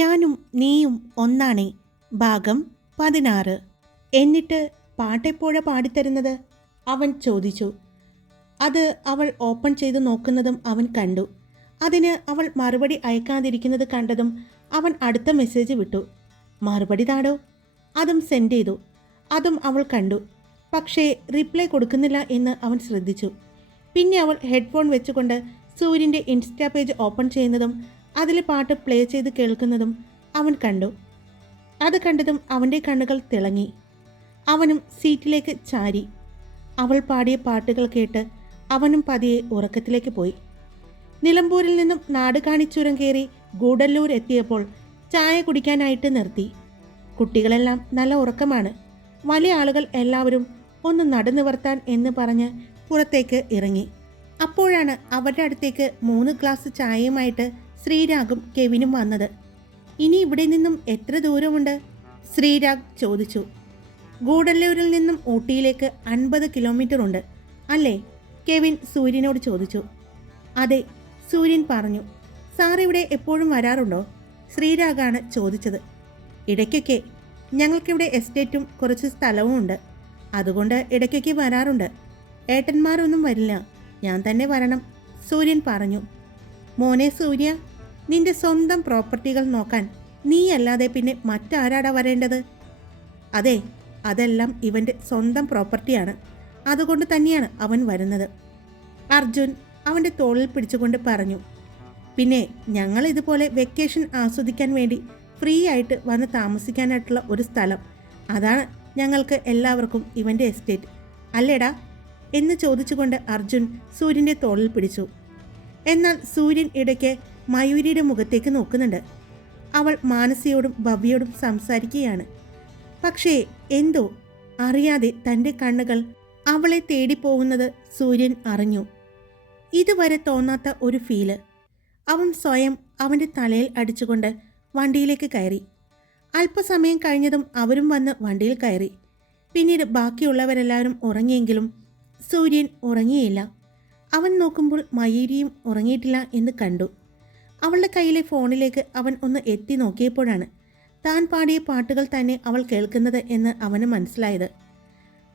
ഞാനും നീയും ഒന്നാണേ. ഭാഗം പതിനാറ്. എന്നിട്ട് പാട്ടെപ്പോഴ പാടിത്തരുന്നത്? അവൻ ചോദിച്ചു. അത് അവൾ ഓപ്പൺ ചെയ്ത് നോക്കുന്നതും അവൻ കണ്ടു. അതിന് അവൾ മറുപടി അയക്കാതിരിക്കുന്നത് കണ്ടതും അവൻ അടുത്ത മെസ്സേജ് വിട്ടു. മറുപടി താടോ? അതും സെൻഡ് ചെയ്തു. അതും അവൾ കണ്ടു. പക്ഷേ റിപ്ലൈ കൊടുക്കുന്നില്ല എന്ന് അവൻ ശ്രദ്ധിച്ചു. പിന്നെ അവൾ ഹെഡ്ഫോൺ വെച്ചുകൊണ്ട് സൂര്യന്റെ ഇൻസ്റ്റാ പേജ് ഓപ്പൺ ചെയ്യുന്നതും അതിലെ പാട്ട് പ്ലേ ചെയ്ത് കേൾക്കുന്നതും അവൻ കണ്ടു. അത് കണ്ടതും അവന്റെ കണ്ണുകൾ തിളങ്ങി. അവനും സീറ്റിലേക്ക് ചാരി. അവൾ പാടിയ പാട്ടുകൾ കേട്ട് അവനും പതിയെ ഉറക്കത്തിലേക്ക് പോയി. നിലമ്പൂരിൽ നിന്നും നാട് കാണിച്ചുരം കയറി ഗൂഡല്ലൂർ എത്തിയപ്പോൾ ചായ കുടിക്കാനായിട്ട് നിർത്തി. കുട്ടികളെല്ലാം നല്ല ഉറക്കമാണ്. വലിയ ആളുകൾ എല്ലാവരും ഒന്ന് നടന്നു വർത്താൻ എന്ന് പറഞ്ഞ് പുറത്തേക്ക് ഇറങ്ങി. അപ്പോഴാണ് അവരുടെ അടുത്തേക്ക് മൂന്ന് ഗ്ലാസ് ചായയുമായിട്ട് ശ്രീരാഗും കെവിനും വന്നത്. ഇനി ഇവിടെ നിന്നും എത്ര ദൂരമുണ്ട്? ശ്രീരാഗ് ചോദിച്ചു. ഗൂഡല്ലൂരിൽ നിന്നും ഊട്ടിയിലേക്ക് അൻപത് കിലോമീറ്റർ ഉണ്ട് അല്ലേ? കെവിൻ സൂര്യനോട് ചോദിച്ചു. അതെ സൂര്യൻ പറഞ്ഞു. സാർ ഇവിടെ എപ്പോഴും വരാറുണ്ടോ? ശ്രീരാഗാണ് ചോദിച്ചത്. ഇടയ്ക്കൊക്കെ. ഞങ്ങൾക്കിവിടെ എസ്റ്റേറ്റും കുറച്ച് സ്ഥലവും ഉണ്ട്. അതുകൊണ്ട് ഇടയ്ക്കൊക്കെ വരാറുണ്ട്. ഏട്ടന്മാരൊന്നും വരില്ല. ഞാൻ തന്നെ വരണം സൂര്യൻ പറഞ്ഞു. മോനെ സൂര്യ നിന്റെ സ്വന്തം പ്രോപ്പർട്ടികൾ നോക്കാൻ നീയല്ലാതെ പിന്നെ മറ്റാരാടാ വരേണ്ടത്? അതെ അതെല്ലാം ഇവന്റെ സ്വന്തം പ്രോപ്പർട്ടിയാണ്. അതുകൊണ്ട് തന്നെയാണ് അവൻ വരുന്നത്. അർജുൻ അവന്റെ തോളിൽ പിടിച്ചുകൊണ്ട് പറഞ്ഞു പിന്നെ ഞങ്ങൾ ഇതുപോലെ വെക്കേഷൻ ആസ്വദിക്കാൻ വേണ്ടി ഫ്രീ ആയിട്ട് വന്ന് താമസിക്കാനായിട്ടുള്ള ഒരു സ്ഥലം. അതാണ് ഞങ്ങൾക്ക് എല്ലാവർക്കും ഇവന്റെ എസ്റ്റേറ്റ്. അല്ലേടാ? എന്ന് ചോദിച്ചുകൊണ്ട് അർജുൻ സൂര്യന്റെ തോളിൽ പിടിച്ചു. എന്നാൽ സൂര്യൻ ഇടയ്ക്ക് മയൂരിയുടെ മുഖത്തേക്ക് നോക്കുന്നുണ്ട്. അവൾ മാനസിയോടും ഭവ്യയോടും സംസാരിക്കുകയാണ്. പക്ഷേ എന്തോ അറിയാതെ തന്റെ കണ്ണുകൾ അവളെ തേടിപ്പോകുന്നത് സൂര്യൻ അറിഞ്ഞു. ഇതുവരെ തോന്നാത്ത ഒരു ഫീൽ. അവൻ സ്വയം അവന്റെ തലയിൽ അടിച്ചുകൊണ്ട് വണ്ടിയിലേക്ക് കയറി. അല്പസമയം കഴിഞ്ഞതും അവരും വന്ന് വണ്ടിയിൽ കയറി. പിന്നീട് ബാക്കിയുള്ളവരെല്ലാവരും ഉറങ്ങിയെങ്കിലും സൂര്യൻ ഉറങ്ങിയില്ല. അവൻ നോക്കുമ്പോൾ മയൂരിയും ഉറങ്ങിയിട്ടില്ല എന്ന് കണ്ടു. അവളുടെ കയ്യിലെ ഫോണിലേക്ക് അവൻ ഒന്ന് എത്തി നോക്കിയപ്പോഴാണ് താൻ പാടിയ പാട്ടുകൾ തന്നെ അവൾ കേൾക്കുന്നത് എന്ന് അവന് മനസ്സിലായത്.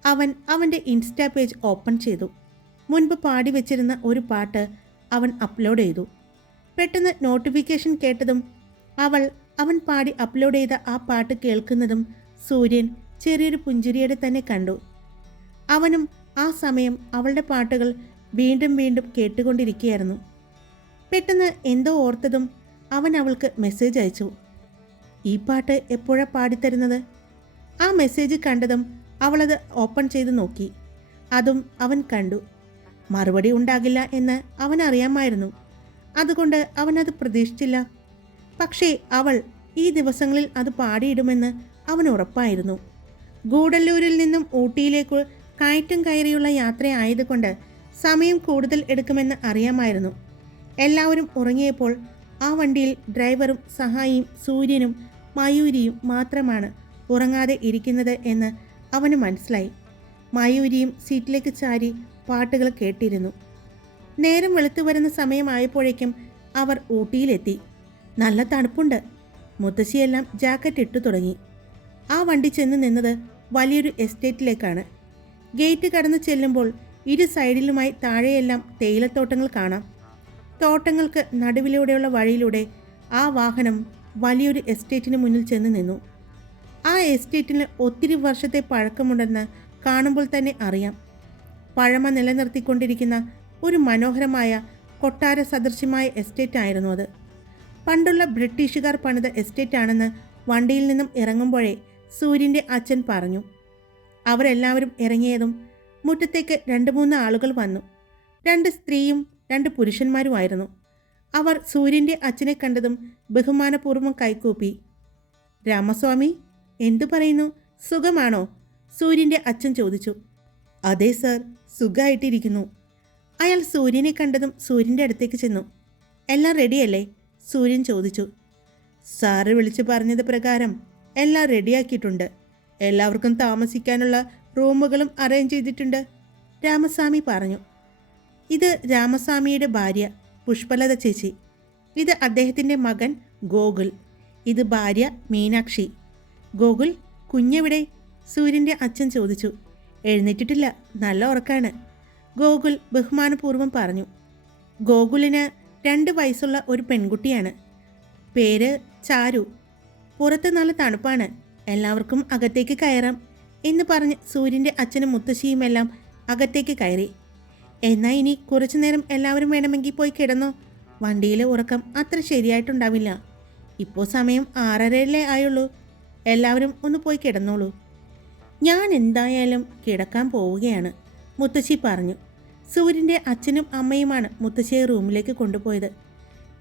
അവൻ അവന്റെ ഇൻസ്റ്റാ പേജ് ഓപ്പൺ ചെയ്തു. മുൻപ് പാടി വെച്ചിരുന്ന ഒരു പാട്ട് അവൻ അപ്ലോഡ് ചെയ്തു. പെട്ടെന്ന് നോട്ടിഫിക്കേഷൻ കേട്ടതും അവൾ അവൻ പാടി അപ്ലോഡ് ചെയ്ത ആ പാട്ട് കേൾക്കുന്നതും സൂര്യൻ ചെറിയൊരു പുഞ്ചിരിയുടെ തന്നെ കണ്ടു. അവനും ആ സമയം അവളുടെ പാട്ടുകൾ വീണ്ടും വീണ്ടും കേട്ടുകൊണ്ടിരിക്കുകയായിരുന്നു. പെട്ടെന്ന് എന്തോ ഓർത്തതും അവൻ അവൾക്ക് മെസ്സേജ് അയച്ചു. ഈ പാട്ട് എപ്പോഴാ പാടിത്തരുന്നത്? ആ മെസ്സേജ് കണ്ടതും അവളത് ഓപ്പൺ ചെയ്ത് നോക്കി. അതും അവൻ കണ്ടു. മറുപടി ഉണ്ടാകില്ല എന്ന് അവൻ അറിയാമായിരുന്നു. അതുകൊണ്ട് അവൻ അത് പ്രതീക്ഷിച്ചില്ല. പക്ഷേ അവൾ ഈ ദിവസങ്ങളിൽ അത് പാടിയിടുമെന്ന് അവൻ ഉറപ്പായിരുന്നു. ഗൂഡല്ലൂരിൽ നിന്നും ഊട്ടിയിലേക്ക് കയറ്റം കയറിയുള്ള യാത്രയായതുകൊണ്ട് സമയം കൂടുതൽ എടുക്കുമെന്ന് അറിയാമായിരുന്നു. എല്ലാവരും ഉറങ്ങിയപ്പോൾ ആ വണ്ടിയിൽ ഡ്രൈവറും സഹായിയും സൂര്യനും മയൂരിയും മാത്രമാണ് ഉറങ്ങാതെ ഇരിക്കുന്നത് എന്ന് അവന് മനസ്സിലായി. മയൂരിയും സീറ്റിലേക്ക് ചാരി പാട്ടുകൾ കേട്ടിരുന്നു. നേരം വെളുത്തു വരുന്ന സമയമായപ്പോഴേക്കും അവർ ഊട്ടിയിലെത്തി. നല്ല തണുപ്പുണ്ട്. മുത്തശ്ശിയെല്ലാം ജാക്കറ്റ് ഇട്ടു തുടങ്ങി. ആ വണ്ടി ചെന്ന് നിന്നത് വലിയൊരു എസ്റ്റേറ്റിലേക്കാണ്. ഗേറ്റ് കടന്നു ചെല്ലുമ്പോൾ ഇരു സൈഡിലുമായി താഴെയെല്ലാം തേയിലത്തോട്ടങ്ങൾ കാണാം. തോട്ടങ്ങൾക്ക് നടുവിലൂടെയുള്ള വഴിയിലൂടെ ആ വാഹനം വലിയൊരു എസ്റ്റേറ്റിന് മുന്നിൽ ചെന്ന് നിന്നു. ആ എസ്റ്റേറ്റിന് ഒത്തിരി വർഷത്തെ പഴക്കമുണ്ടെന്ന് കാണുമ്പോൾ തന്നെ അറിയാം. പഴമ നിലനിർത്തിക്കൊണ്ടിരിക്കുന്ന ഒരു മനോഹരമായ കൊട്ടാര സദൃശ്യമായ എസ്റ്റേറ്റ് ആയിരുന്നു അത്. പണ്ടുള്ള ബ്രിട്ടീഷുകാർ പണിത എസ്റ്റേറ്റ് ആണെന്ന് വണ്ടിയിൽ നിന്നും ഇറങ്ങുമ്പോഴേ സൂര്യന്റെ അച്ഛൻ പറഞ്ഞു. അവരെല്ലാവരും ഇറങ്ങിയതും മുറ്റത്തേക്ക് രണ്ട് മൂന്ന് ആളുകൾ വന്നു. രണ്ട് സ്ത്രീയും രണ്ട് പുരുഷന്മാരുമായിരുന്നു. അവർ സൂര്യന്റെ അച്ഛനെ കണ്ടതും ബഹുമാനപൂർവം കൈകൂപ്പി. രാമസ്വാമി എന്തു പറയുന്നു? സുഖമാണോ? സൂര്യന്റെ അച്ഛൻ ചോദിച്ചു. അതെ സർ സുഖമായിട്ടിരിക്കുന്നു അയാൾ സൂര്യനെ കണ്ടതും സൂര്യന്റെ അടുത്തേക്ക് ചെന്നു. എല്ലാം റെഡിയല്ലേ? സൂര്യൻ ചോദിച്ചു. സാറ് വിളിച്ചു പറഞ്ഞത് പ്രകാരം എല്ലാം റെഡിയാക്കിയിട്ടുണ്ട്. എല്ലാവർക്കും താമസിക്കാനുള്ള റൂമുകളും അറേഞ്ച് ചെയ്തിട്ടുണ്ട് രാമസ്വാമി പറഞ്ഞു. ഇത് രാമസ്വാമിയുടെ ഭാര്യ പുഷ്പലത ചേച്ചി. ഇത് അദ്ദേഹത്തിന്റെ മകൻ ഗോകുൽ. ഇത് ഭാര്യ മീനാക്ഷി. ഗോകുൽ കുഞ്ഞെവിടെ സൂര്യന്റെ അച്ഛൻ ചോദിച്ചു. എഴുന്നേറ്റിട്ടില്ല നല്ല ഉറക്കാണ്. ഗോകുൽ ബഹുമാനപൂർവം പറഞ്ഞു. ഗോകുലിന് രണ്ട് വയസ്സുള്ള ഒരു പെൺകുട്ടിയാണ്. പേര് ചാരു. പുറത്ത് നല്ല തണുപ്പാണ്. എല്ലാവർക്കും അകത്തേക്ക് കയറാം എന്ന് പറഞ്ഞ് സൂര്യന്റെ അച്ഛനും മുത്തശ്ശിയുമെല്ലാം അകത്തേക്ക് കയറി. എന്നാൽ ഇനി കുറച്ചു നേരം എല്ലാവരും വേണമെങ്കിൽ പോയി കിടന്നോ? വണ്ടിയിലെ ഉറക്കം അത്ര ശരിയായിട്ടുണ്ടാവില്ല. ഇപ്പോൾ സമയം ആറരയല്ലേ ആയുള്ളൂ. എല്ലാവരും ഒന്ന് പോയി കിടന്നോളൂ. ഞാൻ എന്തായാലും കിടക്കാൻ പോവുകയാണ് മുത്തശ്ശി പറഞ്ഞു. സൂര്യന്റെ അച്ഛനും അമ്മയുമാണ് മുത്തശ്ശിയെ റൂമിലേക്ക് കൊണ്ടുപോയത്.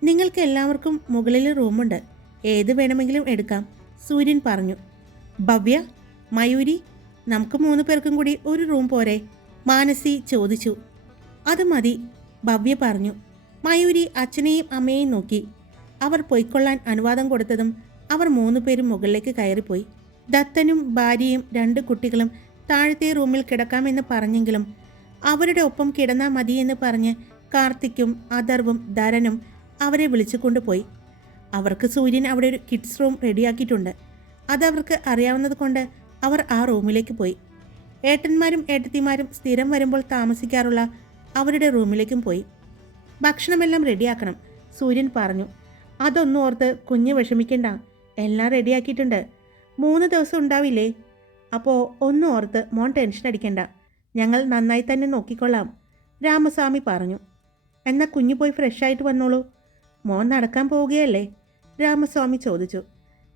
നിങ്ങൾക്ക് എല്ലാവർക്കും മുകളിൽ റൂമുണ്ട്. ഏത് വേണമെങ്കിലും എടുക്കാം സൂര്യൻ പറഞ്ഞു. ഭവ്യ മയൂരി നമുക്ക് മൂന്ന് പേർക്കും കൂടി ഒരു റൂം പോരെ മാനസി ചോദിച്ചു. അത് മതി ഭവ്യ പറഞ്ഞു. മയൂരി അച്ഛനെയും അമ്മയെയും നോക്കി. അവർ പൊയ്ക്കൊള്ളാൻ അനുവാദം കൊടുത്തതും അവർ മൂന്ന് പേരും മുകളിലേക്ക് കയറിപ്പോയി. ദത്തനും ഭാര്യയും രണ്ട് കുട്ടികളും താഴത്തെ റൂമിൽ കിടക്കാമെന്ന് പറഞ്ഞെങ്കിലും അവരുടെ ഒപ്പം കിടന്നാൽ മതിയെന്ന് പറഞ്ഞ് കാർത്തിക്കും അദർവും ധരനും അവരെ വിളിച്ചു കൊണ്ടുപോയി. അവർക്ക് സൂര്യൻ അവിടെ ഒരു കിഡ്സ് റൂം റെഡിയാക്കിയിട്ടുണ്ട്. അതവർക്ക് അറിയാവുന്നത് കൊണ്ട് അവർ ആ റൂമിലേക്ക് പോയി. ഏട്ടന്മാരും ഏട്ടത്തിമാരും സ്ഥിരം വരുമ്പോൾ താമസിക്കാറുള്ള അവരുടെ റൂമിലേക്കും പോയി. ഭക്ഷണമെല്ലാം റെഡിയാക്കണം സൂര്യൻ പറഞ്ഞു. അതൊന്നും ഓർത്ത് കുഞ്ഞ് വിഷമിക്കണ്ട. എല്ലാം റെഡിയാക്കിയിട്ടുണ്ട്. മൂന്ന് ദിവസം ഉണ്ടാവില്ലേ? അപ്പോൾ ഒന്നും ഓർത്ത് മോൻ ടെൻഷൻ അടിക്കണ്ട. ഞങ്ങൾ നന്നായി തന്നെ നോക്കിക്കൊള്ളാം. രാമസ്വാമി പറഞ്ഞു. എന്നാൽ കുഞ്ഞു പോയി ഫ്രഷായിട്ട് വന്നോളൂ. മോൻ നടക്കാൻ പോവുകയല്ലേ? രാമസ്വാമി ചോദിച്ചു.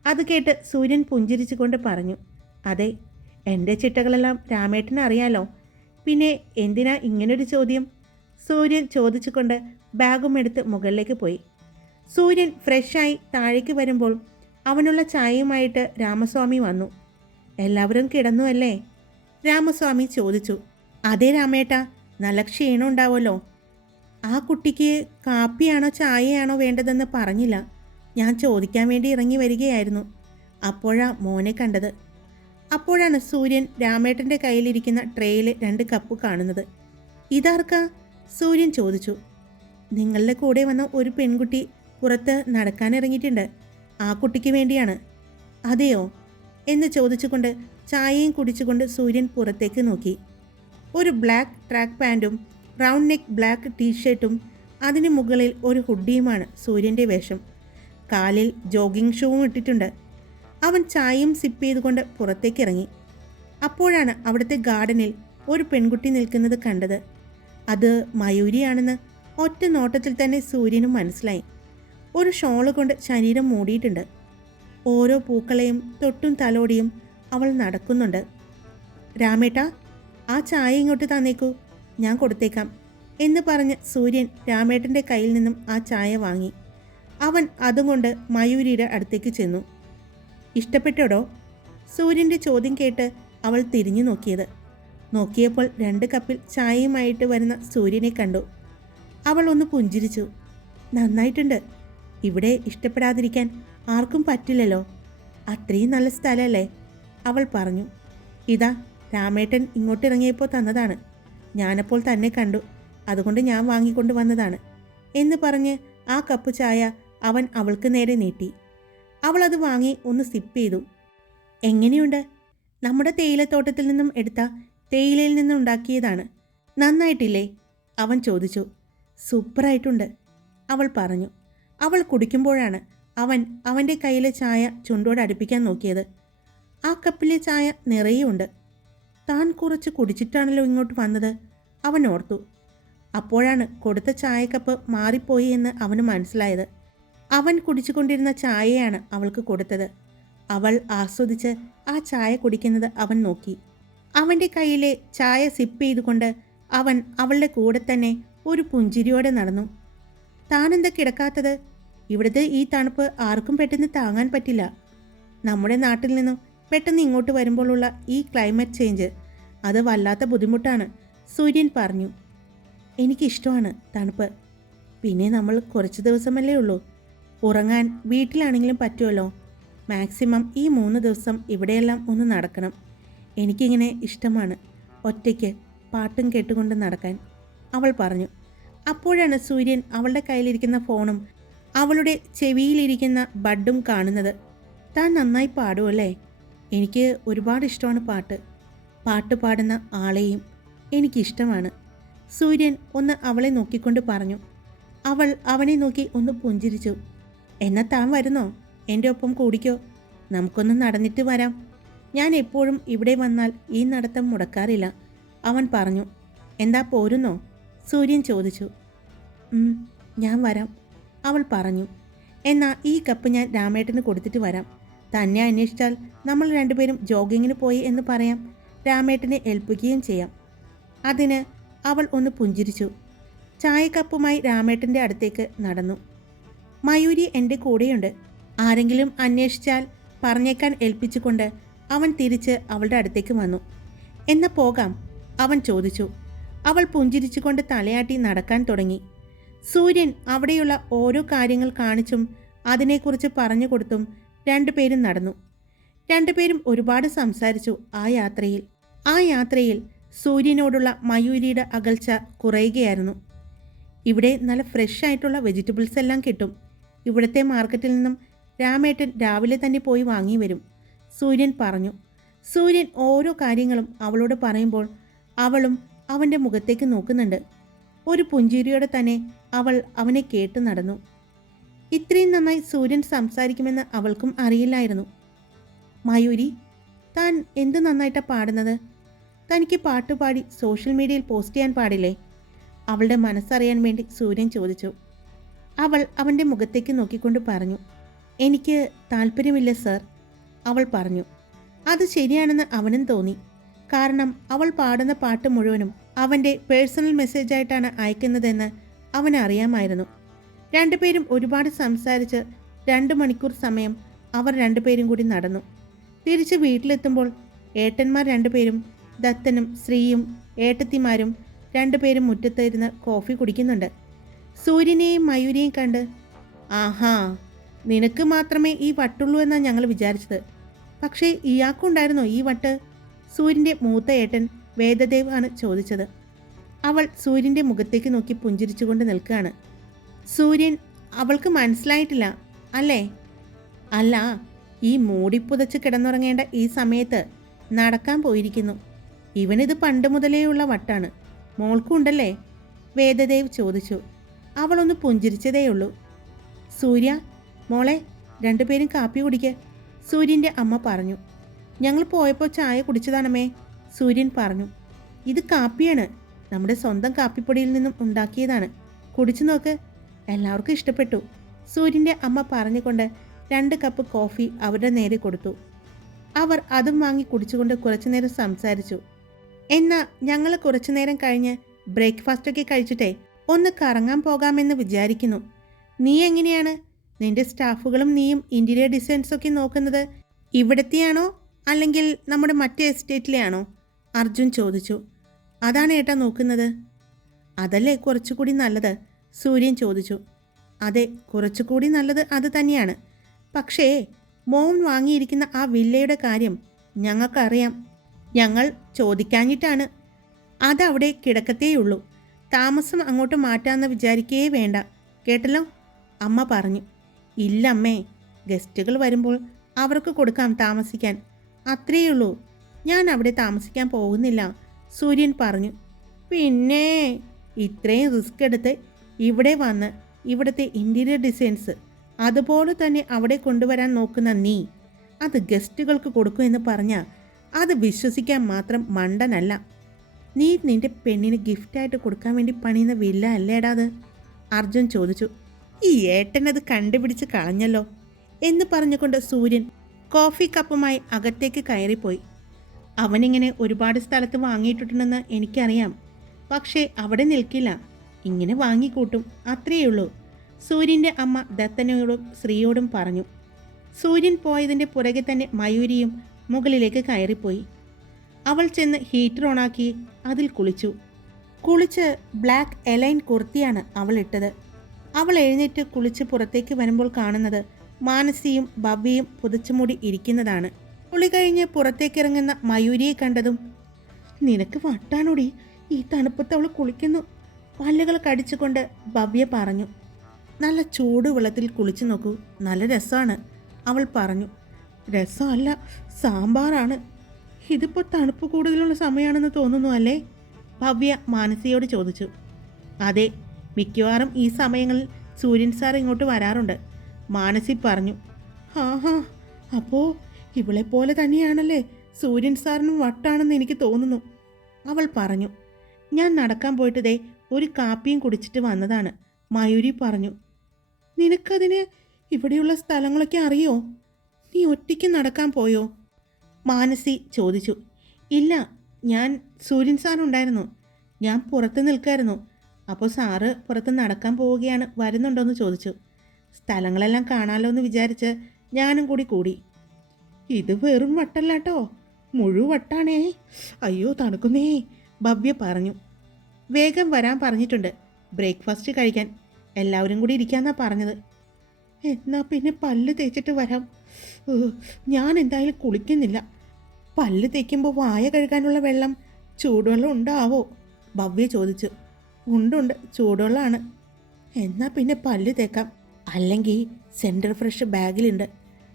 അത് കേട്ട് സൂര്യൻ പുഞ്ചിരിച്ചുകൊണ്ട് പറഞ്ഞു. അതെ എന്റെ ചിട്ടകളെല്ലാം രാമേട്ടന് അറിയാലോ പിന്നെ എന്തിനാ ഇങ്ങനൊരു ചോദ്യം? സൂര്യൻ ചോദിച്ചുകൊണ്ട് ബാഗും എടുത്ത് മുകളിലേക്ക് പോയി. സൂര്യൻ ഫ്രഷായി താഴേക്ക് വരുമ്പോൾ അവനുള്ള ചായയുമായിട്ട് രാമസ്വാമി വന്നു. എല്ലാവരും കിടന്നു അല്ലേ? രാമസ്വാമി ചോദിച്ചു അതെ രാമേട്ട നല്ല ക്ഷീണം ഉണ്ടാവുമല്ലോ ആ കുട്ടിക്ക് കാപ്പിയാണോ ചായയാണോ വേണ്ടതെന്ന് പറഞ്ഞില്ല. ഞാൻ ചോദിക്കാൻ വേണ്ടി ഇറങ്ങി വരികയായിരുന്നു. അപ്പോഴാ മോനെ കണ്ടത്. അപ്പോഴാണ് സൂര്യൻ രാമേട്ടന്റെ കയ്യിലിരിക്കുന്ന ട്രേയിലെ രണ്ട് കപ്പ് കാണുന്നത്. ഇതാർക്കാ? സൂര്യൻ ചോദിച്ചു. നിങ്ങളുടെ കൂടെ വന്ന ഒരു പെൺകുട്ടി പുറത്ത് നടക്കാനിറങ്ങിയിട്ടുണ്ട് ആ കുട്ടിക്ക് വേണ്ടിയാണ്. അതെയോ? എന്ന് ചോദിച്ചുകൊണ്ട് ചായയും കുടിച്ചുകൊണ്ട് സൂര്യൻ പുറത്തേക്ക് നോക്കി. ഒരു ബ്ലാക്ക് ട്രാക്ക് പാന്റും റൗണ്ട് നെക്ക് ബ്ലാക്ക് ടീഷർട്ടും അതിന് മുകളിൽ ഒരു ഹുഡിയുമാണ് സൂര്യന്റെ വേഷം. കാലിൽ ജോഗിംഗ് ഷൂവും ഇട്ടിട്ടുണ്ട്. അവൻ ചായയും സിപ്പ് ചെയ്തുകൊണ്ട് പുറത്തേക്ക് ഇറങ്ങി അപ്പോഴാണ് അവിടുത്തെ ഗാർഡനിൽ ഒരു പെൺകുട്ടി നിൽക്കുന്നത് കണ്ടത്. അത് മയൂരിയാണെന്ന് ഒറ്റ നോട്ടത്തിൽ തന്നെ സൂര്യനും മനസ്സിലായി. ഒരു ഷോൾ കൊണ്ട് ശരീരം മൂടിയിട്ടുണ്ട്. ഓരോ പൂക്കളെയും തൊട്ടും തലോടിയും അവൾ നടക്കുന്നുണ്ട്. രാമേട്ട ആ ചായ ഇങ്ങോട്ട് തന്നേക്കൂ. ഞാൻ കൊടുത്തേക്കാം എന്ന് പറഞ്ഞ് സൂര്യൻ രാമേട്ടന്റെ കയ്യിൽ നിന്നും ആ ചായ വാങ്ങി. അവൻ അതുകൊണ്ട് മയൂരിയുടെ അടുത്തേക്ക് ചെന്നു. ഇഷ്ടപ്പെട്ടോടോ? സൂര്യന്റെ ചോദ്യം കേട്ട് അവൾ തിരിഞ്ഞു നോക്കിയത്. നോക്കിയപ്പോൾ രണ്ട് കപ്പിൽ ചായയുമായിട്ട് വരുന്ന സൂര്യനെ കണ്ടു. അവൾ ഒന്ന് പുഞ്ചിരിച്ചു. നന്നായിട്ടുണ്ട്. ഇവിടെ ഇഷ്ടപ്പെടാതിരിക്കാൻ ആർക്കും പറ്റില്ലല്ലോ. അത്രയും നല്ല സ്ഥലമല്ലേ അവൾ പറഞ്ഞു. ഇതാ രാമേട്ടൻ ഇങ്ങോട്ടിറങ്ങിയപ്പോൾ തന്നതാണ്. ഞാനപ്പോൾ തന്നെ കണ്ടു. അതുകൊണ്ട് ഞാൻ വാങ്ങിക്കൊണ്ട് വന്നതാണ്. എന്ന് പറഞ്ഞ് ആ കപ്പ് ചായ അവൻ അവൾക്ക് നേരെ നീട്ടി. അവൾ അത് വാങ്ങി ഒന്ന് സിപ്പ് ചെയ്തു. എങ്ങനെയുണ്ട്? നമ്മുടെ തേയിലത്തോട്ടത്തിൽ നിന്നും എടുത്ത തേയിലയിൽ നിന്നും ഉണ്ടാക്കിയതാണ്. നന്നായിട്ടില്ലേ? അവൻ ചോദിച്ചു. സൂപ്പറായിട്ടുണ്ട് അവൾ പറഞ്ഞു. അവൾ കുടിക്കുമ്പോഴാണ് അവൻ അവന്റെ കയ്യിലെ ചായ ചുണ്ടോട് അടുപ്പിക്കാൻ നോക്കിയത്. ആ കപ്പിലെ ചായ നിറയുണ്ട് താൻ കുറച്ച് കുടിച്ചിട്ടാണല്ലോ ഇങ്ങോട്ട് വന്നത്? അവൻ ഓർത്തു. അപ്പോഴാണ് കൊടുത്ത ചായക്കപ്പ് മാറിപ്പോയി എന്ന് അവന് മനസ്സിലായത്. അവൻ കുടിച്ചുകൊണ്ടിരുന്ന ചായയാണ് അവൾക്ക് കൊടുത്തത്. അവൾ ആസ്വദിച്ച് ആ ചായ കുടിക്കുന്നത് അവൻ നോക്കി. അവന്റെ കയ്യിലെ ചായ സിപ്പ് ചെയ്തുകൊണ്ട് അവൻ അവളുടെ കൂടെ തന്നെ ഒരു പുഞ്ചിരിയോടെ നടന്നു. താനെന്താ കിടക്കാത്തത്? ഇവിടുത്തെ ഈ തണുപ്പ് ആർക്കും പെട്ടെന്ന് താങ്ങാൻ പറ്റില്ല. നമ്മുടെ നാട്ടിൽ നിന്നും പെട്ടെന്ന് ഇങ്ങോട്ട് വരുമ്പോഴുള്ള ഈ ക്ലൈമറ്റ് ചേഞ്ച് അത് വല്ലാത്ത ബുദ്ധിമുട്ടാണ് സൂര്യൻ പറഞ്ഞു. എനിക്കിഷ്ടമാണ് തണുപ്പ്. പിന്നെ നമ്മൾ കുറച്ച് ദിവസമല്ലേ ഉള്ളൂ. ഉറങ്ങാൻ വീട്ടിലാണെങ്കിലും പറ്റുമല്ലോ? മാക്സിമം ഈ മൂന്ന് ദിവസം ഇവിടെയെല്ലാം ഒന്ന് നടക്കണം. എനിക്കിങ്ങനെ ഇഷ്ടമാണ് ഒറ്റയ്ക്ക് പാട്ടും കേട്ടുകൊണ്ട് നടക്കാൻ. അവൾ പറഞ്ഞു അപ്പോഴാണ് സൂര്യൻ അവളുടെ കയ്യിലിരിക്കുന്ന ഫോണും അവളുടെ ചെവിയിലിരിക്കുന്ന ബഡും കാണുന്നത്. താൻ നന്നായി പാടുമല്ലേ എനിക്ക് ഒരുപാട് ഇഷ്ടമാണ് പാട്ട്. പാട്ട് പാടുന്ന ആളെയും എനിക്കിഷ്ടമാണ്. സൂര്യൻ ഒന്ന് അവളെ നോക്കിക്കൊണ്ട് പറഞ്ഞു. അവൾ അവനെ നോക്കി ഒന്ന് പുഞ്ചിരിച്ചു. എന്നാ താൻ വരുന്നോ? എന്റെ ഒപ്പം കൂടിക്കോ. നമുക്കൊന്ന് നടന്നിട്ട് വരാം. ഞാൻ എപ്പോഴും ഇവിടെ വന്നാൽ ഈ നടത്തം മുടക്കാറില്ല. അവൻ പറഞ്ഞു എന്താ പോരുന്നോ? സൂര്യൻ ചോദിച്ചു. ഞാൻ വരാം. അവൾ പറഞ്ഞു എന്നാൽ ഈ കപ്പ് ഞാൻ രാമേട്ടന് കൊടുത്തിട്ട് വരാം. തന്നെ അന്വേഷിച്ചാൽ നമ്മൾ രണ്ടുപേരും ജോഗിങ്ങിന് പോയി എന്ന് പറയാം. രാമേട്ടനെ ഏൽപ്പിക്കുകയും ചെയ്യാം. അതിന് അവൾ ഒന്ന് പുഞ്ചിരിച്ചു. ചായക്കപ്പുമായി രാമേട്ടന്റെ അടുത്തേക്ക് നടന്നു. മയൂരി എന്റെ കൂടെയുണ്ട്. ആരെങ്കിലും അന്വേഷിച്ചാൽ പറഞ്ഞേക്കാൻ ഏൽപ്പിച്ചുകൊണ്ട് അവൻ തിരിച്ച് അവളുടെ അടുത്തേക്ക് വന്നു. എന്നാ പോകാം അവൻ ചോദിച്ചു. അവൾ പുഞ്ചിരിച്ചുകൊണ്ട് തലയാട്ടി നടക്കാൻ തുടങ്ങി. സൂര്യൻ അവിടെയുള്ള ഓരോ കാര്യങ്ങൾ കാണിച്ചും അതിനെക്കുറിച്ച് പറഞ്ഞു കൊടുത്തും രണ്ടുപേരും നടന്നു. രണ്ടുപേരും ഒരുപാട് സംസാരിച്ചു ആ യാത്രയിൽ. ആ യാത്രയിൽ സൂര്യനോടുള്ള മയൂരിയുടെ അകൽച്ച കുറയുകയായിരുന്നു. ഇവിടെ നല്ല ഫ്രഷ് ആയിട്ടുള്ള വെജിറ്റബിൾസ് എല്ലാം കിട്ടും. ഇവിടുത്തെ മാർക്കറ്റിൽ നിന്നും രാമേട്ടൻ രാവിലെ തന്നെ പോയി വാങ്ങി വരും. സൂര്യൻ പറഞ്ഞു. സൂര്യൻ ഓരോ കാര്യങ്ങളും അവളോട് പറയുമ്പോൾ അവളും അവന്റെ മുഖത്തേക്ക് നോക്കുന്നുണ്ട്. ഒരു പുഞ്ചിരിയോടെ തന്നെ അവൾ അവനെ കേട്ട് നടന്നു. ഇത്രയും നന്നായി സൂര്യൻ സംസാരിക്കുമെന്ന് അവൾക്കും അറിയില്ലായിരുന്നു. മയൂരി താൻ എന്ത് നന്നായിട്ടാണ് പാടുന്നത്? തനിക്ക് പാട്ടുപാടി സോഷ്യൽ മീഡിയയിൽ പോസ്റ്റ് ചെയ്യാൻ പാടില്ലേ? അവളുടെ മനസ്സറിയാൻ വേണ്ടി സൂര്യൻ ചോദിച്ചു. അവൾ അവന്റെ മുഖത്തേക്ക് നോക്കിക്കൊണ്ട് പറഞ്ഞു എനിക്ക് താല്പര്യമില്ല സർ അവൾ പറഞ്ഞു. അത് ശരിയാണെന്ന് അവനും തോന്നി. കാരണം അവൾ പാടുന്ന പാട്ട് മുഴുവനും അവന്റെ പേഴ്സണൽ മെസ്സേജായിട്ടാണ് അയക്കുന്നതെന്ന് അവൻ അറിയാമായിരുന്നു രണ്ടുപേരും ഒരുപാട് സംസാരിച്ച് രണ്ട് മണിക്കൂർ സമയം അവർ രണ്ടുപേരും കൂടി നടന്നു. തിരിച്ച് വീട്ടിലെത്തുമ്പോൾ ഏട്ടന്മാർ രണ്ടുപേരും ദത്തനും ശ്രീയും ഏട്ടത്തിമാരും രണ്ടുപേരും മുറ്റത്തിരുന്ന് കോഫി കുടിക്കുന്നുണ്ട്. സൂര്യനെയും മയൂരിയെയും കണ്ട് ആഹാ നിനക്ക് മാത്രമേ ഈ വട്ടുള്ളൂ എന്നാണ് ഞങ്ങൾ വിചാരിച്ചത്. പക്ഷേ ഇയാൾക്കുണ്ടായിരുന്നോ ഈ വട്ട്? സൂര്യന്റെ മൂത്ത ഏട്ടൻ വേദദേവ് ആണ് ചോദിച്ചത്. അവൾ സൂര്യന്റെ മുഖത്തേക്ക് നോക്കി പുഞ്ചിരിച്ചുകൊണ്ട് നിൽക്കുകയാണ്. സൂര്യൻ അവൾക്ക് മനസ്സിലായിട്ടില്ല അല്ലേ? അല്ല ഈ മൂടിപ്പുതച്ച് കിടന്നുറങ്ങേണ്ട ഈ സമയത്ത് നടക്കാൻ പോയിരിക്കുന്നു. ഇവനിത് പണ്ട് മുതലേ ഉള്ള വട്ടാണ്. മോൾക്കുണ്ടല്ലേ? വേദദേവ് ചോദിച്ചു. അവളൊന്ന് പുഞ്ചിരിച്ചതേയുള്ളൂ. സൂര്യ മോളെ രണ്ടുപേരും കാപ്പി കുടിക്ക്. സൂര്യന്റെ അമ്മ പറഞ്ഞു. ഞങ്ങൾ പോയപ്പോൾ ചായ കുടിച്ചതാണമ്മേ സൂര്യൻ പറഞ്ഞു. ഇത് കാപ്പിയാണ്. നമ്മുടെ സ്വന്തം കാപ്പിപ്പൊടിയിൽ നിന്നും ഉണ്ടാക്കിയതാണ്. കുടിച്ചു നോക്ക്. എല്ലാവർക്കും ഇഷ്ടപ്പെട്ടു. സൂര്യന്റെ അമ്മ പറഞ്ഞുകൊണ്ട് രണ്ട് കപ്പ് കോഫി അവരുടെ നേരെ കൊടുത്തു. അവർ അതും വാങ്ങി കുടിച്ചുകൊണ്ട് കുറച്ചുനേരം സംസാരിച്ചു. എന്നാൽ ഞങ്ങൾ കുറച്ചുനേരം കഴിഞ്ഞ് ബ്രേക്ക്ഫാസ്റ്റൊക്കെ കഴിച്ചിട്ടേ? ഒന്ന് കറങ്ങാൻ പോകാമെന്ന് വിചാരിക്കുന്നു. നീ എങ്ങനെയാണ്? നിന്റെ സ്റ്റാഫുകളും നീയും ഇന്റീരിയർ ഡിസൈൻസൊക്കെ നോക്കുന്നത് ഇവിടത്തെയാണോ? അല്ലെങ്കിൽ നമ്മുടെ മറ്റേ എസ്റ്റേറ്റിലെയാണോ? അർജുൻ ചോദിച്ചു. അതാണ് ഏട്ടാ നോക്കുന്നത്. അതല്ലേ കുറച്ചുകൂടി നല്ലത്? സൂര്യൻ ചോദിച്ചു. അതെ കുറച്ചുകൂടി നല്ലത് അത് തന്നെയാണ്. പക്ഷേ മോൻ വാങ്ങിയിരിക്കുന്ന ആ വില്ലയുടെ കാര്യം ഞങ്ങൾക്കറിയാം. ഞങ്ങൾ ചോദിക്കാഞ്ഞിട്ടാണ്. അതവിടെ കിടക്കത്തേയുള്ളൂ. താമസം അങ്ങോട്ട് മാറ്റാമെന്ന് വിചാരിക്കേ വേണ്ട. കേട്ടല്ലോ? അമ്മ പറഞ്ഞു. ഇല്ല അമ്മേ. ഗസ്റ്റുകൾ വരുമ്പോൾ അവർക്ക് കൊടുക്കാം താമസിക്കാൻ. അത്രയേ ഉള്ളൂ. ഞാൻ അവിടെ താമസിക്കാൻ പോകുന്നില്ല സൂര്യൻ പറഞ്ഞു. പിന്നെ ഇത്രയും റിസ്ക് എടുത്ത് ഇവിടെ വന്ന് ഇവിടുത്തെ ഇന്റീരിയർ ഡിസൈൻസ് അതുപോലെ തന്നെ അവിടെ കൊണ്ടുവരാൻ നോക്കുന്ന നീ അത് ഗസ്റ്റുകൾക്ക് കൊടുക്കുമെന്ന് പറഞ്ഞാൽ അത് വിശ്വസിക്കാൻ മാത്രം മണ്ടനല്ല. നീ നിന്റെ പെണ്ണിന് ഗിഫ്റ്റായിട്ട് കൊടുക്കാൻ വേണ്ടി പണിയുന്ന വില്ല അല്ലേടാ അത്? അർജുൻ ചോദിച്ചു. ഈ ഏട്ടനത് കണ്ടുപിടിച്ച് കളഞ്ഞല്ലോ എന്ന് പറഞ്ഞുകൊണ്ട് സൂര്യൻ കോഫി കപ്പുമായി അകത്തേക്ക് കയറിപ്പോയി. അവനിങ്ങനെ ഒരുപാട് സ്ഥലത്ത് വാങ്ങിയിട്ടുണ്ടെന്ന് എനിക്കറിയാം. പക്ഷേ അവിടെ നിൽക്കില്ല. ഇങ്ങനെ വാങ്ങിക്കൂട്ടും. അത്രയേ ഉള്ളൂ സൂര്യന്റെ അമ്മ ദത്തനോടും ശ്രീയോടും പറഞ്ഞു. സൂര്യൻ പോയതിന്റെ പുറകെ തന്നെ മയൂരിയും മുകളിലേക്ക് കയറിപ്പോയി. അവൾ ചെന്ന് ഹീറ്റർ ഓണാക്കി അതിൽ കുളിച്ചു. കുളിച്ച് ബ്ലാക്ക് എലൈൻ കുർത്തിയാണ് അവൾ ഇട്ടത്. അവൾ എഴുന്നേറ്റ് കുളിച്ച് പുറത്തേക്ക് വരുമ്പോൾ കാണുന്നത് മാനസിയും ബബിയും പുതച്ചുമൂടി ഇരിക്കുന്നതാണ്. കുളി കഴിഞ്ഞ് പുറത്തേക്കിറങ്ങുന്ന മയൂരിയെ കണ്ടതും നിനക്ക് വട്ടാണോടി? ഈ തണുപ്പത്ത് അവൾ കുളിക്കുന്നു. പല്ലുകൾ കടിച്ചുകൊണ്ട് ഭവ്യ പറഞ്ഞു നല്ല ചൂട് വെള്ളത്തിൽ കുളിച്ചു നോക്കൂ. നല്ല രസമാണ്. അവൾ പറഞ്ഞു രസമല്ല സാമ്പാറാണ്. ഇതിപ്പോൾ തണുപ്പ് കൂടുതലുള്ള സമയമാണെന്ന് തോന്നുന്നു അല്ലേ? ഭവ്യ മാനസിയോട് ചോദിച്ചു. അതെ മിക്കവാറും ഈ സമയങ്ങളിൽ സൂര്യൻ സാർ ഇങ്ങോട്ട് വരാറുണ്ട്. മാനസി പറഞ്ഞു. ഹാ ഹാ അപ്പോൾ ഇവളെ പോലെ തന്നെയാണല്ലേ സൂര്യൻ സാറിനും വട്ടാണെന്ന് എനിക്ക് തോന്നുന്നു. അവൾ പറഞ്ഞു. ഞാൻ നടക്കാൻ പോയിട്ട് ദേ ഒരു കാപ്പിയും കുടിച്ചിട്ട് വന്നതാണ്. മയൂരി പറഞ്ഞു. നിനക്കതിന് ഇവിടെയുള്ള സ്ഥലങ്ങളൊക്കെ അറിയോ? നീ ഒറ്റയ്ക്ക് നടക്കാൻ പോയോ? മാനസി ചോദിച്ചു. ഇല്ല ഞാൻ സൂര്യൻ സാറുണ്ടായിരുന്നു ഞാൻ പുറത്ത് നിൽക്കായിരുന്നു. അപ്പോൾ സാറ് പുറത്ത് നടക്കാൻ പോവുകയാണ് വരുന്നുണ്ടോയെന്ന് ചോദിച്ചു. സ്ഥലങ്ങളെല്ലാം കാണാമല്ലോ എന്ന് വിചാരിച്ച് ഞാനും കൂടി കൂടി. ഇത് വെറും വട്ടല്ലാട്ടോ. മുഴുവട്ടാണേ അയ്യോ തണുക്കുന്നേ ഭവ്യ പറഞ്ഞു. വേഗം വരാൻ പറഞ്ഞിട്ടുണ്ട്. ബ്രേക്ക്ഫാസ്റ്റ് കഴിക്കാൻ. എല്ലാവരും കൂടി ഇരിക്കാന്നാ പറഞ്ഞത്. എന്നാൽ പിന്നെ പല്ല് തേച്ചിട്ട് വരാം. ഞാൻ എന്തായാലും കുളിക്കുന്നില്ല. പല്ല് തേക്കുമ്പോൾ വായ കഴുകാനുള്ള വെള്ളം ചൂടുവെള്ളം ഉണ്ടാവോ? ഭവ്യ ചോദിച്ചു. ഉണ്ടുണ്ട് ചൂടുവെള്ളമാണ്. എന്നാൽ പിന്നെ പല്ല് തേക്കാം. അല്ലെങ്കിൽ സെന്റർ ഫ്രഷ് ബാഗിലുണ്ട്.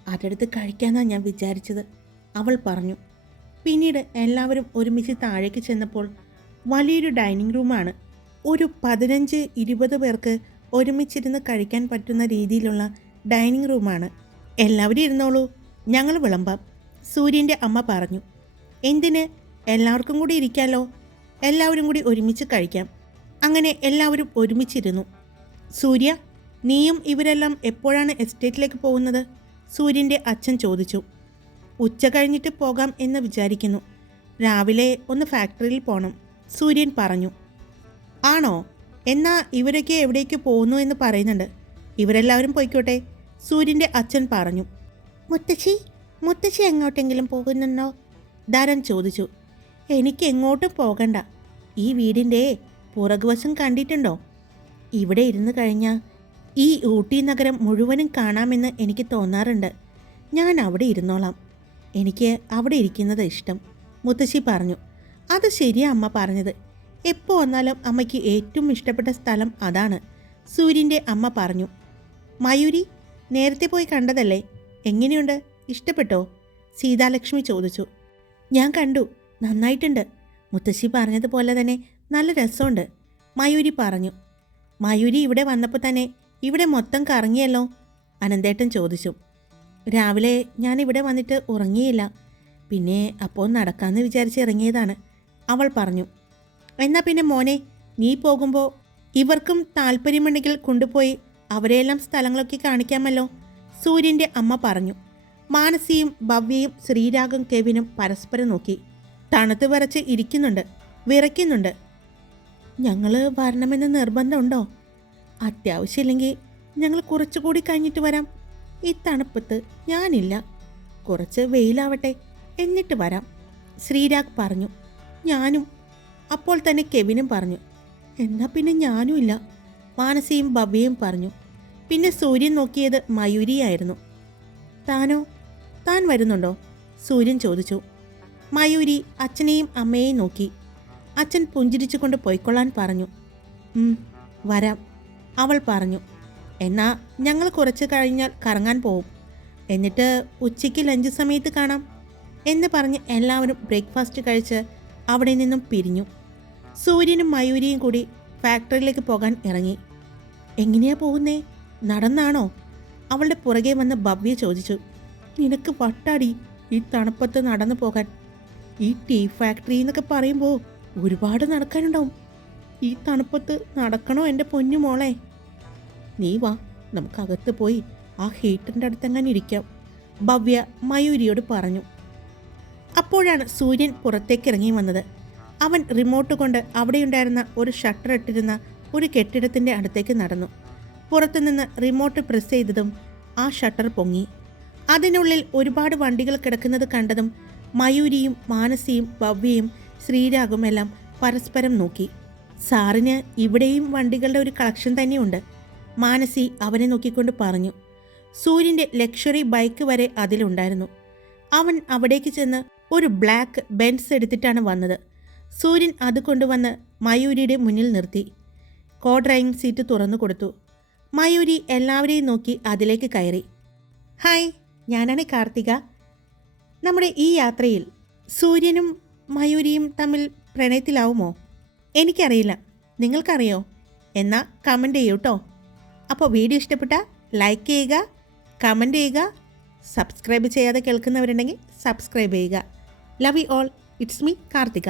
അതെടുത്ത് കഴിക്കാമെന്നാണ് ഞാൻ വിചാരിച്ചത്. അവൾ പറഞ്ഞു. പിന്നീട് എല്ലാവരും ഒരുമിച്ച് താഴേക്ക് ചെന്നപ്പോൾ വലിയൊരു ഡൈനിങ് റൂമാണ്. ഒരു പതിനഞ്ച് ഇരുപത് പേർക്ക് ഒരുമിച്ചിരുന്ന് കഴിക്കാൻ പറ്റുന്ന രീതിയിലുള്ള ഡൈനിങ് റൂമാണ്. എല്ലാവരും ഇരുന്നോളൂ. ഞങ്ങൾ വിളമ്പാം. സൂര്യന്റെ അമ്മ പറഞ്ഞു എന്തിന്? എല്ലാവർക്കും കൂടി ഇരിക്കാമല്ലോ എല്ലാവരും കൂടി ഒരുമിച്ച് കഴിക്കാം. അങ്ങനെ എല്ലാവരും ഒരുമിച്ചിരുന്നു. സൂര്യ നീയും ഇവരെല്ലാം എപ്പോഴാണ് എസ്റ്റേറ്റിലേക്ക് പോകുന്നത്? സൂര്യന്റെ അച്ഛൻ ചോദിച്ചു. ഉച്ച കഴിഞ്ഞിട്ട് പോകാം എന്ന് വിചാരിക്കുന്നു. രാവിലെ ഒന്ന് ഫാക്ടറിയിൽ പോകണം സൂര്യൻ പറഞ്ഞു. ആണോ? എന്നാ ഇവരൊക്കെ എവിടേക്ക് പോകുന്നു എന്ന് പറയുന്നുണ്ട്. ഇവരെല്ലാവരും പോയിക്കോട്ടെ സൂര്യന്റെ അച്ഛൻ പറഞ്ഞു. മുത്തശ്ശി മുത്തശ്ശി എങ്ങോട്ടെങ്കിലും പോകുന്നുണ്ടോ ധരൻ ചോദിച്ചു. എനിക്ക് എങ്ങോട്ടും പോകണ്ട. ഈ വീടിന്റെ പുറകുവശം കണ്ടിട്ടുണ്ടോ? ഇവിടെ ഇരുന്ന് കഴിഞ്ഞാൽ ഈ ഊട്ടി നഗരം മുഴുവനും കാണാമെന്ന് എനിക്ക് തോന്നാറുണ്ട്. ഞാൻ അവിടെ ഇരുന്നോളാം. എനിക്ക് അവിടെ ഇരിക്കുന്നത് ഇഷ്ടം മുത്തശ്ശി പറഞ്ഞു. അത് ശരിയാ അമ്മ പറഞ്ഞത്. എപ്പോൾ വന്നാലും അമ്മയ്ക്ക് ഏറ്റവും ഇഷ്ടപ്പെട്ട സ്ഥലം അതാണ് സൂര്യന്റെ അമ്മ പറഞ്ഞു. മയൂരി നേരത്തെ പോയി കണ്ടതല്ലേ? എങ്ങനെയുണ്ട്? ഇഷ്ടപ്പെട്ടോ? സീതാലക്ഷ്മി ചോദിച്ചു. ഞാൻ കണ്ടു. നന്നായിട്ടുണ്ട്. മുത്തശ്ശി പറഞ്ഞതുപോലെ തന്നെ നല്ല രസമുണ്ട്. മയൂരി പറഞ്ഞു. മയൂരി ഇവിടെ വന്നപ്പോൾ തന്നെ ഇവിടെ മൊത്തം കറങ്ങിയല്ലോ? അനന്തേട്ടൻ ചോദിച്ചു. രാവിലെ ഞാൻ ഇവിടെ വന്നിട്ട് ഉറങ്ങിയില്ല. പിന്നെ അപ്പോൾ നടക്കാമെന്ന് വിചാരിച്ച് ഇറങ്ങിയതാണ്. അവൾ പറഞ്ഞു. എന്നാൽ പിന്നെ മോനെ നീ പോകുമ്പോൾ ഇവർക്കും താല്പര്യമുണ്ടെങ്കിൽ കൊണ്ടുപോയി അവരെയെല്ലാം സ്ഥലങ്ങളൊക്കെ കാണിക്കാമല്ലോ? സൂര്യന്റെ അമ്മ പറഞ്ഞു. മാനസിയും ഭവ്യയും ശ്രീരാഗം കെവിനും പരസ്പരം നോക്കി. തണുത്ത് വരച്ച് ഇരിക്കുന്നുണ്ട്. വിറയ്ക്കുന്നുണ്ട്. ഞങ്ങൾ വരണമെന്ന് നിർബന്ധമുണ്ടോ? അത്യാവശ്യമില്ലെങ്കിൽ ഞങ്ങൾ കുറച്ചുകൂടി കഴിഞ്ഞിട്ട് വരാം. ഈ തണുപ്പത്ത് ഞാനില്ല. കുറച്ച് വെയിലാവട്ടെ എന്നിട്ട് വരാം. ശ്രീരാഗ് പറഞ്ഞു. ഞാനും. അപ്പോൾ തന്നെ കെവിനും പറഞ്ഞു. എന്നാൽ പിന്നെ ഞാനും ഇല്ല മാനസിയും ഭവ്യയും പറഞ്ഞു. പിന്നെ സൂര്യൻ നോക്കിയത് മയൂരിയായിരുന്നു. താനോ? താൻ വരുന്നുണ്ടോ? സൂര്യൻ ചോദിച്ചു. മയൂരി അച്ഛനെയും അമ്മയെയും നോക്കി. അച്ഛൻ പുഞ്ചിരിച്ചുകൊണ്ട് പോയിക്കൊള്ളാൻ പറഞ്ഞു. വരാം അവൾ പറഞ്ഞു. എന്നാ ഞങ്ങൾ കുറച്ച് കഴിഞ്ഞാൽ കറങ്ങാൻ പോവും. എന്നിട്ട് ഉച്ചയ്ക്ക് ലഞ്ച് സമയത്ത് കാണാം എന്ന് പറഞ്ഞ് എല്ലാവരും ബ്രേക്ക്ഫാസ്റ്റ് കഴിച്ച് അവിടെ നിന്നും പിരിഞ്ഞു. സൂര്യനും മയൂരിയും കൂടി ഫാക്ടറിയിലേക്ക് പോകാൻ ഇറങ്ങി. എങ്ങനെയാ പോകുന്നേ? നടന്നാണോ? അവളുടെ പുറകെ വന്ന് ഭവ്യ ചോദിച്ചു നിനക്ക് വട്ടാടി ഈ തണുപ്പത്ത് നടന്നു പോകാൻ? ഈ ടീ ഫാക്ടറി എന്നൊക്കെ പറയുമ്പോൾ ഒരുപാട് നടക്കാനുണ്ടാവും. ഈ തണുപ്പത്ത് നടക്കണോ എന്റെ പൊന്നു മോളെ? നീ വാ നമുക്കകത്ത് പോയി ആ ഹീറ്ററിന്റെ അടുത്തെങ്ങാൻ ഇരിക്കാം ഭവ്യ മയൂരിയോട് പറഞ്ഞു. അപ്പോഴാണ് സൂര്യൻ പുറത്തേക്ക് ഇറങ്ങി വന്നത്. അവൻ റിമോട്ട് കൊണ്ട് അവിടെയുണ്ടായിരുന്ന ഒരു ഷട്ടർ ഇട്ടിരുന്ന ഒരു കെട്ടിടത്തിന്റെ അടുത്തേക്ക് നടന്നു. പുറത്തുനിന്ന് റിമോട്ട് പ്രസ് ചെയ്തതും ആ ഷട്ടർ പൊങ്ങി. അതിനുള്ളിൽ ഒരുപാട് വണ്ടികൾ കിടക്കുന്നത് കണ്ടതും മയൂരിയും മാനസിയും ഭവ്യയും ശ്രീരാഗും എല്ലാം പരസ്പരം നോക്കി. സാറിന് ഇവിടെയും വണ്ടികളുടെ ഒരു കളക്ഷൻ തന്നെയുണ്ട്. മാനസി അവനെ നോക്കിക്കൊണ്ട് പറഞ്ഞു. സൂര്യന്റെ ലക്ഷറി ബൈക്ക് വരെ അതിലുണ്ടായിരുന്നു. അവൻ അവിടേക്ക് ചെന്ന് ഒരു ബ്ലാക്ക് ബെൻസ് എടുത്തിട്ടാണ് വന്നത്. സൂര്യൻ അത് കൊണ്ടുവന്ന് മയൂരിയുടെ മുന്നിൽ നിർത്തി. കോ ഡ്രൈവിംഗ് സീറ്റ് തുറന്നു കൊടുത്തു. മയൂരി എല്ലാവരെയും നോക്കി അതിലേക്ക് കയറി. ഹായ് ഞാനാണ് കാർത്തിക. നമ്മുടെ ഈ യാത്രയിൽ സൂര്യനും മയൂരിയും തമ്മിൽ പ്രണയത്തിലാവുമോ? എനിക്കറിയില്ല. നിങ്ങൾക്കറിയോ? എന്നാൽ കമന്റ് ചെയ്യൂ കേട്ടോ അപ്പോൾ വീഡിയോ ഇഷ്ടപ്പെട്ട ലൈക്ക് ചെയ്യുക കമന്റ് ചെയ്യുക സബ്സ്ക്രൈബ് ചെയ്യാതെ കേൾക്കുന്നവരുണ്ടെങ്കിൽ സബ്സ്ക്രൈബ് ചെയ്യുക. Love you all it's me Karthika.